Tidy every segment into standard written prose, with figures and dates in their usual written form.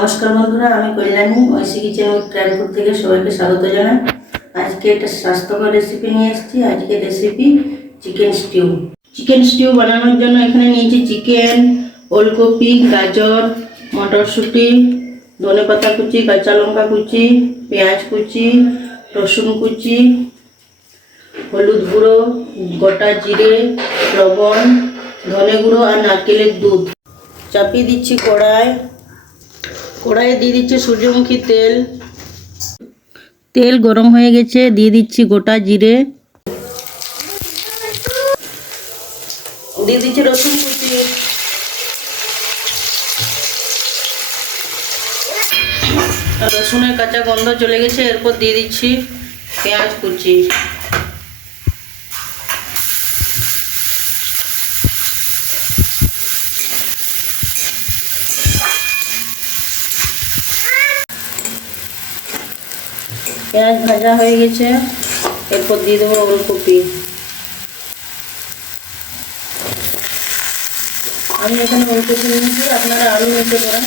নমস্কার বন্ধুরা, আমি Kalyani Aishi kitchen with try food থেকে সবাইকে স্বাগত জানাই। আজকে একটা স্বাস্থ্যকর রেসিপি নিয়ে এসেছি। আজকে recipe chicken stew. Chicken stew বানানোর জন্য এখানে নিয়েছি চিকেন, ওলকপি, গাজর, মটরশুঁটি, ধনেপাতা কুচি, কাঁচা লঙ্কা কুচি, পেঁয়াজ কুচি, রসুন কুচি, হলুদ গুঁড়ো, গোটা জিরে, লবণ, ধনে গুঁড়ো আর নারকেলের দুধ। চাপিয়ে দিচ্ছি কড়াইয়ে দিয়ে দিচ্ছি সূর্যমুখী তেল। তেল গরম হয়ে গেছে, দিয়ে দিচ্ছি গোটা জিরে, দিয়ে দিচ্ছি রসুন কুচি, রসুনের কাঁচা গন্ধ চলে গেছে। এরপর দিয়ে দিচ্ছি পেঁয়াজ কুচি। পেঁয়াজ ভাজা হয়ে গেছে, এরপর দিয়ে দেবো ওলকপি। আমি এখানে ওলকপি নিয়েছি, আপনারা আলু নিতে পারেন।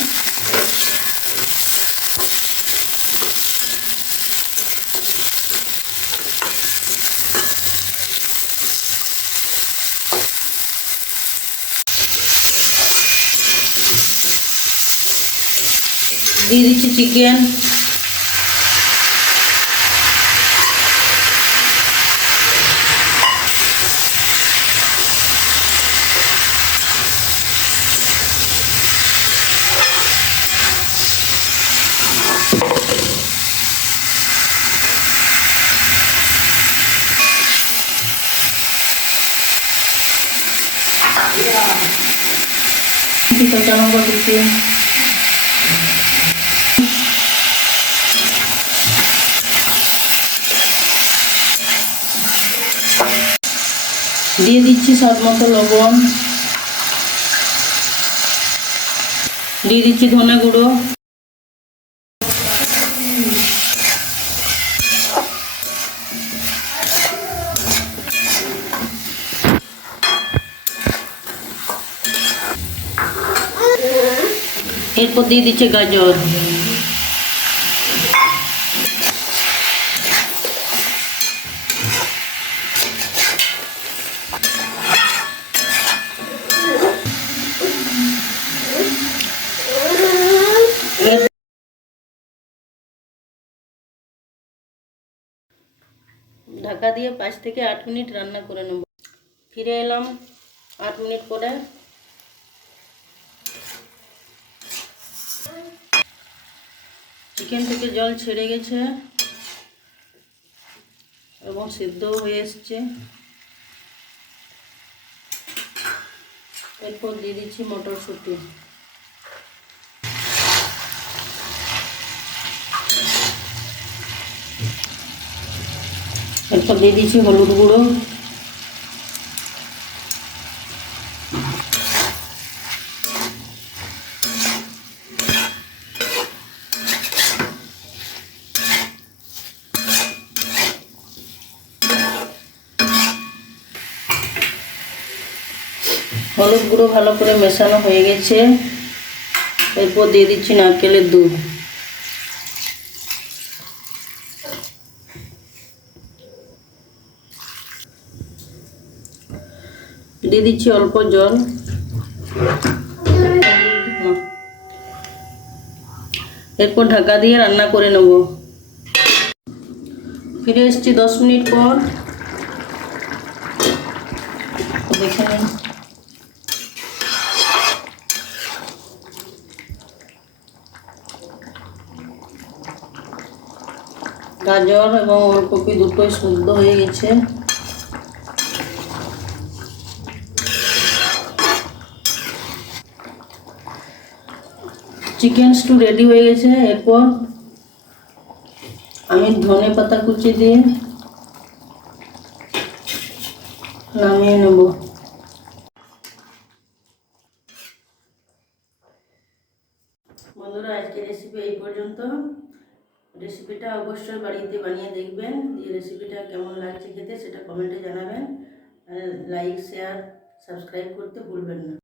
দিয়ে দিচ্ছি চিকেন, কাঁচা লঙ্কা কুচি, দিয়ে দিচ্ছি স্বাদ মতো লবণ, দিয়ে দিচ্ছি ধনে গুঁড়ো, এরপর দিয়ে দিচ্ছি গাজর, ঢাকা দিয়ে 5 থেকে 8 মিনিট রান্না করে নেব। ফিরে এলাম 8 মিনিট পরে। চিকেন থেকে জল ছেড়ে গেছে এবং সিদ্ধও হয়ে এসছে। এরপর দিয়ে দিচ্ছি মটরশুঁটি। এরপর দিয়ে দিচ্ছি হলুদ গুঁড়ো, হলুদ গুঁড়ো ভালো করে মেশানো হয়ে গেছে। এরপর দিয়ে দিচ্ছি নারকেলের দুধ। দিয়ে দিচ্ছি অল্প জল। এরপর ঢাকা দিয়ে রান্না করে নেব। ফিরে এসেছি 10 মিনিট পর। দেখে নিন, গাজর এবং ওলকপি দুটোই সিদ্ধ হয়ে গেছে। চিকেন স্টু রেডি হয়ে গেছে। এরপর আমি ধনে পাতা কুচি দিয়ে নামিয়ে নেব। বন্ধুরা, আজকে রেসিপি এই পর্যন্ত। রেসিপিটা অবশ্যই বাড়িতে বানিয়ে দেখবেন, দিয়ে রেসিপিটা কেমন লাগছে খেতে সেটা কমেন্টে জানাবেন। লাইক, শেয়ার, সাবস্ক্রাইব করতে ভুলবেন না।